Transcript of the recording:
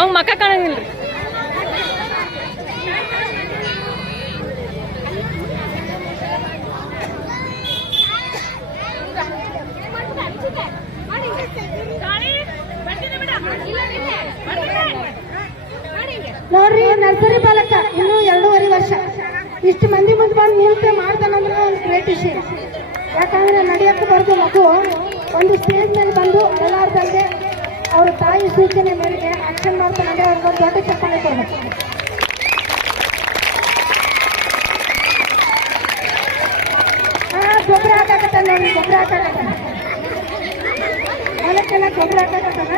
ಅವ್ ಮಕ್ಕ ಕಾಣಂಗಿಲ್ರಿ. ನೋಡ್ರಿ, ನರ್ಸರಿ ಬಾಲಕ ಇನ್ನೂ 2.5 ವರ್ಷ ಇಷ್ಟು ಮಂದಿ ಮುಂದೆ ಬಂದು ನಿಂತೆ ಮಾಡ್ತಾನಂದ್ರೆ ಒಂದು ಗ್ರೇಟ್ ವಿಷಯ. ಯಾಕಂದ್ರೆ ನಡೆಯಕ್ಕೆ ಬರೋದು ಮಗು ಒಂದು ಸ್ಟೇಜ್ ಮೇಲೆ ಬಂದು ಅಳಲಾರ್ದಂಗೆ ಅವ್ರ ತಾಯಿ ಸೂಚನೆ ಮೇರೆಗೆ ಆಕ್ಷನ್ ಮಾಡ್ತಾನಂದ್ರೆ ಅವ್ರಿಗೊಂದು ದೊಡ್ಡ ಚಪ್ಪಾಳೆ ಕೊಡ್ಬೇಕು. ಗೊಬ್ಬರ ಹಾಕಕತ್ತ ನೋಡಿ, ಗೊಬ್ಬರ ಹಾಕಕತ್ತ ಹೊಲಕ್ಕೆಲ್ಲ ಗೊಬ್ಬರ ಹಾಕಕತ್ತಾನ.